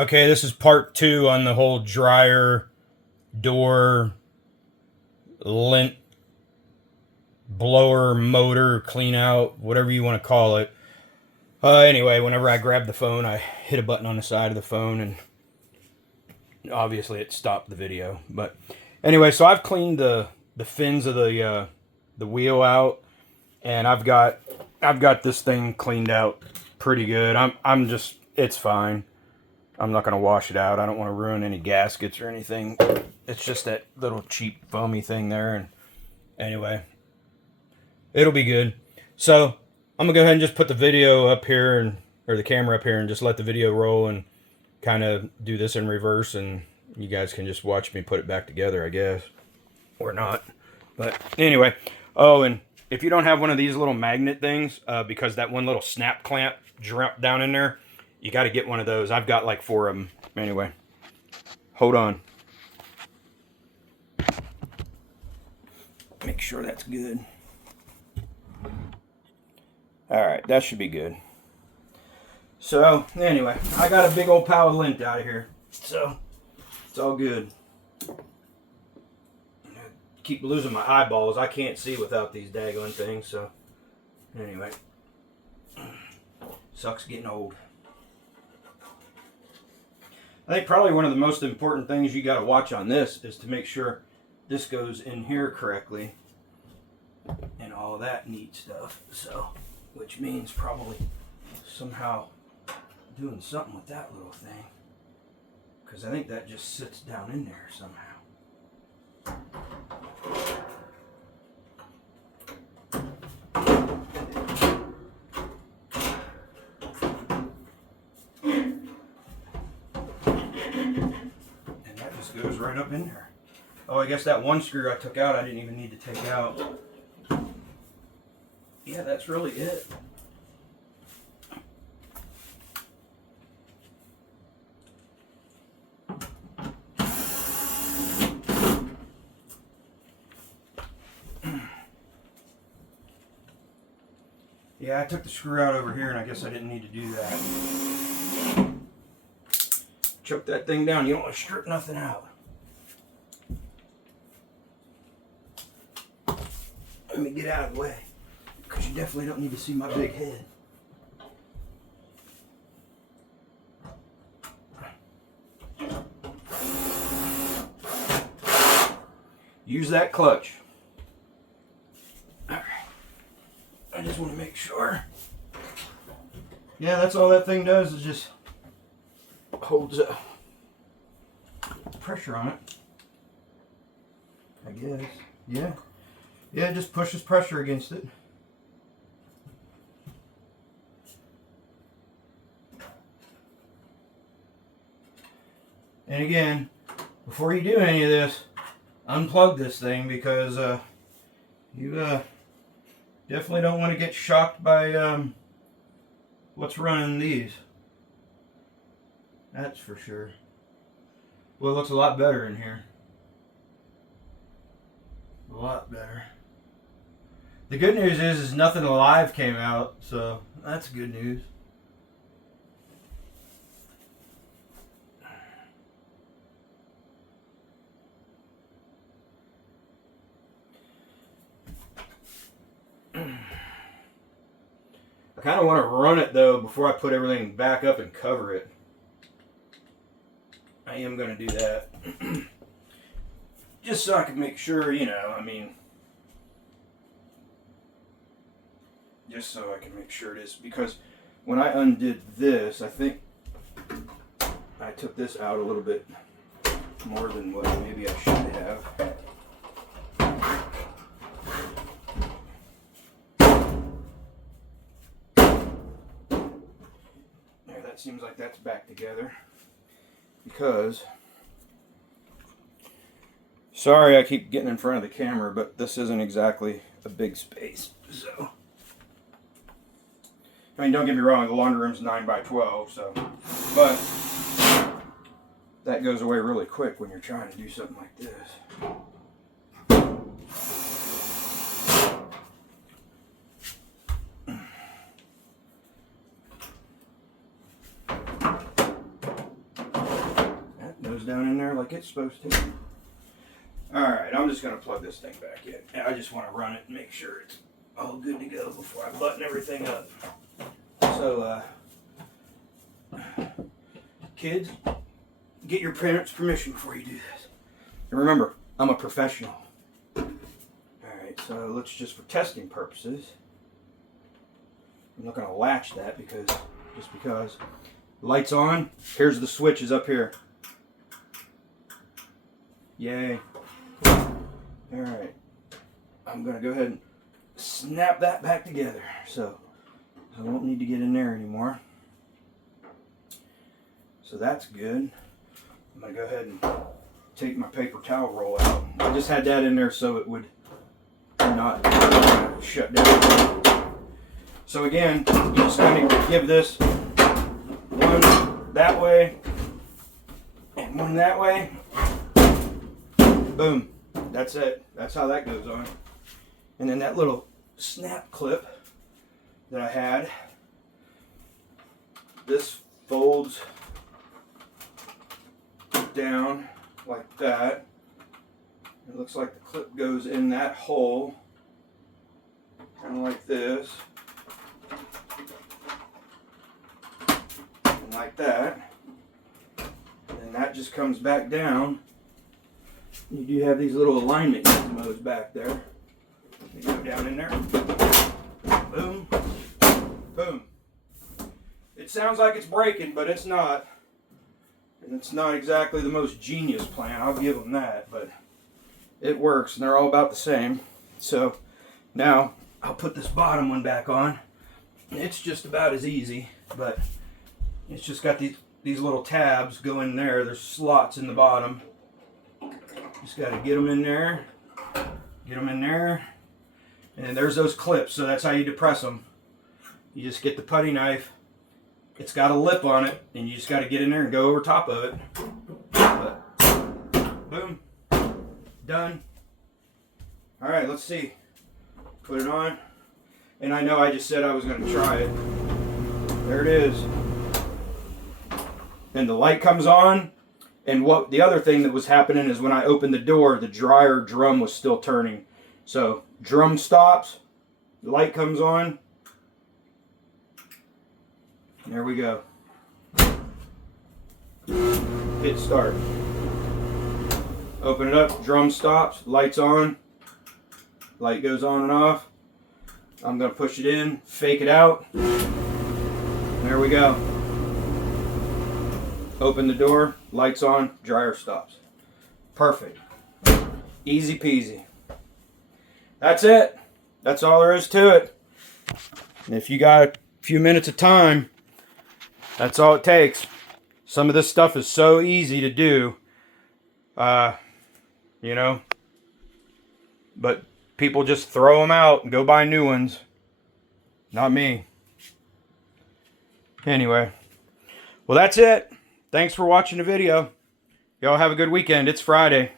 Okay, this is part 2 on the whole dryer, door, lint, blower, motor, clean out, whatever you want to call it. Anyway, whenever I grabbed the phone, I hit a button on the side of the phone and obviously it stopped the video. But anyway, so I've cleaned the fins of the wheel out, and I've got this thing cleaned out pretty good. I'm just, it's fine. I'm not going to wash it out. I don't want to ruin any gaskets or anything. It's just that little cheap foamy thing there. And anyway, it'll be good. So I'm going to go ahead and just put the video up here, or the camera up here, and just let the video roll and kind of do this in reverse. And you guys can just watch me put it back together, I guess. Or not. But anyway. Oh, and if you don't have one of these little magnet things, because that one little snap clamp dropped down in there, you got to get one of those. I've got like 4 of them. Anyway, hold on. Make sure that's good. All right, that should be good. So, anyway, I got a big old pile of lint out of here. So, it's all good. I keep losing my eyeballs. I can't see without these daggone things. So, anyway. Sucks getting old. I think probably one of the most important things you got to watch on this is to make sure this goes in here correctly and all that neat stuff. So, which means probably somehow doing something with that little thing, because I think that just sits down in there somehow. Goes right up in there. Oh, I guess that one screw I took out, I didn't even need to take out. Yeah, that's really it. Yeah, I took the screw out over here, and I guess I didn't need to do that. Choke that thing down. You don't want to strip nothing out. Let me get out of the way, because you definitely don't need to see my big head. Use that clutch. Alright. I just want to make sure. Yeah, that's all that thing does, is just holds pressure on it, I guess. Yeah, it just pushes pressure against it. And again, before you do any of this, unplug this thing, because you definitely don't want to get shocked by what's running these. That's for sure. Well, it looks a lot better in here. A lot better. The good news is nothing alive came out, so that's good news. I kind of want to run it, though, before I put everything back up and cover it. I am going to do that. Just so I can make sure, just so I can make sure it is. Because when I undid this, I think I took this out a little bit more than what maybe I should have. There, that seems like that's back together. Because, sorry I keep getting in front of the camera, but this isn't exactly a big space. So, I mean, don't get me wrong, the laundry room's 9 by 12, so, but that goes away really quick when you're trying to do something like this. goes down in there like it's supposed to. Alright, I'm just going to plug this thing back in. I just want to run it and make sure it's all good to go before I button everything up. So, kids, get your parents' permission before you do this. And remember, I'm a professional. Alright, so let's just, for testing purposes, I'm not going to latch that just because. Lights on. Here's the switches up here. Yay. Alright. I'm going to go ahead and snap that back together. So I won't need to get in there anymore. So that's good. I'm going to go ahead and take my paper towel roll out. I just had that in there so it would not shut down. So again, you're just going to give this one that way and one that way. Boom. That's it. That's how that goes on. And then that little snap clip that I had, this folds down like that. It looks like the clip goes in that hole, kind of like this. Like that, and then that just comes back down. You do have these little alignment gizmos back there. You go down in there, boom, boom. It sounds like it's breaking, but it's not. And it's not exactly the most genius plan, I'll give them that, but it works, and they're all about the same. So now I'll put this bottom one back on. It's just about as easy, but it's just got these little tabs go in there. There's slots in the bottom. Just got to get them in there. Get them in there. And then there's those clips. So that's how you depress them. You just get the putty knife. It's got a lip on it. And you just got to get in there and go over top of it. But, boom. Done. Alright, let's see. Put it on. And I know I just said I was going to try it. There it is. And the light comes on, and what the other thing that was happening is when I opened the door, the dryer drum was still turning. So drum stops, the light comes on. There we go. Hit start. Open it up, drum stops, lights on. Light goes on and off. I'm going to push it in, fake it out. There we go. Open the door, lights on, dryer stops. Perfect. Easy peasy. That's it. That's all there is to it. And if you got a few minutes of time, that's all it takes. Some of this stuff is so easy to do. You know. But people just throw them out and go buy new ones. Not me. Anyway. Well, that's it. Thanks for watching the video. Y'all have a good weekend. It's Friday.